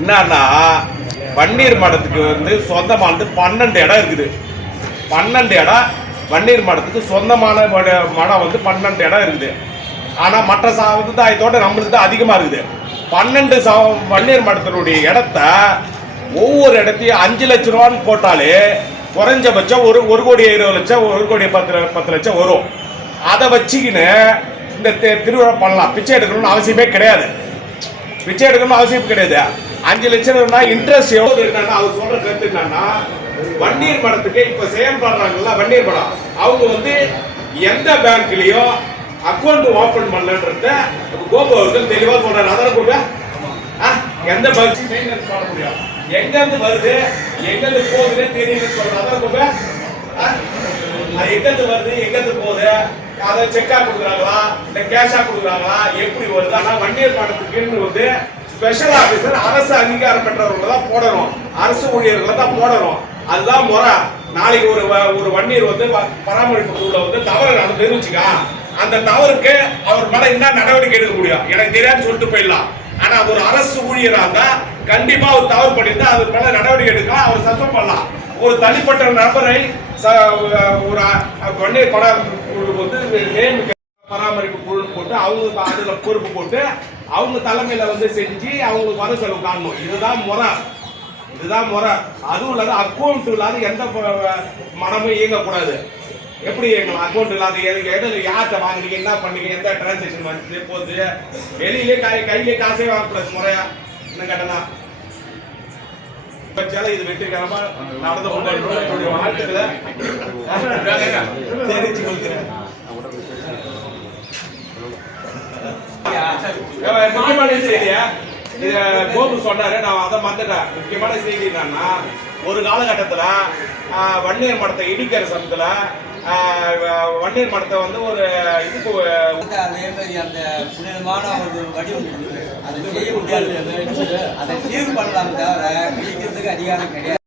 என்னன்னா வன்னீர் மடத்துக்கு வந்து சொந்தமானது 12 இடம் இருக்குது. 12 இடம் வன்னீர் மடத்துக்கு சொந்தமான மடம் வந்து 12 இடம் இருக்குது. ஆனால் மற்ற சமுதாயத்தோட நம்மளுக்கு தான் அதிகமாக இருக்குது. 12 வன்னீர் மடத்தினுடைய இடத்த ஒவ்வொரு இடத்தையும் 5 லட்ச ரூபான்னு போட்டாலே குறைஞ்சபட்சம் 1,20,00,000 1,10 லட்சம் வரும். அதை வச்சுக்கின்னு இந்த திருவிழா பண்ணலாம். பிச்சை எடுக்கணும்னு அவசியமே கிடையாது. பிச்சை எடுக்கணும்னு அவசியம் கிடையாது. 5 லட்சம்னா இன்ட்ரெஸ்ட் எவ்வளவு என்னன்னா அவர் சொல்ற கருத்து என்னன்னா வன்னீர் மடத்துக்கு இப்ப செயல்படுறாங்கல்ல வன்னீர் மடம் அவங்க வந்து எந்த பேங்க்லயும் அக்கௌண்ட் ஓபன் பண்ணலன்றத கோபு அவர்கள் தெளிவா சொல்றாரு. அதனால கூட எந்த பேங்க் மெயின்டெனன்ஸ் பண்ண முடியும், எங்க இருந்து வருது எங்க இருந்து போகுதுன்னு தெரியுது சொல்றாரு. அதனால கூட எங்க இருந்து வருது எங்க இருந்து போகுது அதை செக்கா கொடுக்குறாங்களா இல்ல கேஷா கொடுக்குறாங்களா எப்படி வருது. ஆனா வன்னீர் மடத்துக்குன்னு வந்து ஸ்பெஷல் ஆபீசர் அரசு அங்கீகாரம் பெற்றவர்களை தான் போடணும், அரசு ஊழியர்களை தான் போடணும். அதுதான் முறை. நாளைக்கு ஒரு வன்னீர் வந்து பராமரிப்பு குழுல வந்து தவறு நடந்து தெரிவிச்சுக்கா அந்த தவறுக்கு அவர் மேல என்ன நடவடிக்கை எடுக்க முடியும் எனக்கு தெரியாது சொல்லிட்டு போயிடலாம். ஆனா ஒரு அரசு ஊழியரா இருந்தா கண்டிப்பா அவர் தவறு பண்ணியிருந்தா அது மேல நடவடிக்கை எடுக்கலாம், அவர் சஸ்பெண்ட் பண்ணலாம். ஒரு தனிப்பட்ட நபரை ஒரு வன்னீர் பராமரிப்பு வந்து பராமரிப்பு குழு போட்டு அவங்க அதுல பொறுப்பு போட்டு அவங்க தலைமையில வந்து செஞ்சு அவங்களுக்கு வர செலவு காணணும். இதுதான் முறை, இதுதான் முறை. அதுவும் இல்லாத அக்கௌண்ட் இல்லாத எந்த மனமும் இயங்கக்கூடாது. எப்படி இயங்கலாம் அக்கௌண்ட் இல்லாத எதில் யார்கிட்ட வாங்குறீங்க என்ன பண்ணீங்க எந்த டிரான்சாக்ஷன் வந்து போகுது வெளியிலே கையிலே காசே வாங்கக்கூடாது முறையா. என்ன கேட்டனா இது வெற்றிகரமா நடந்து கொண்டு வாழ்த்துக்களை தெரிவிச்சு கொடுக்குறேன். முக்கியமான செய்தியா இது கோபு சொன்னாரு, நான் அதை மறந்துட்டேன். முக்கியமான செய்தி என்னன்னா ஒரு காலகட்டத்துல வன்னீர் மடத்தை இடிக்கிற சமயத்துல வன்னீர் மடத்தை வந்து ஒரு இதுக்கு அதே மாதிரி அந்த புனிதமான ஒரு வடிவம் அதை செய்ய முடியாது, அதை தீர்வு பண்ணலாம் தவிர இடிக்கிறதுக்கு அதிகாரம் கிடையாது.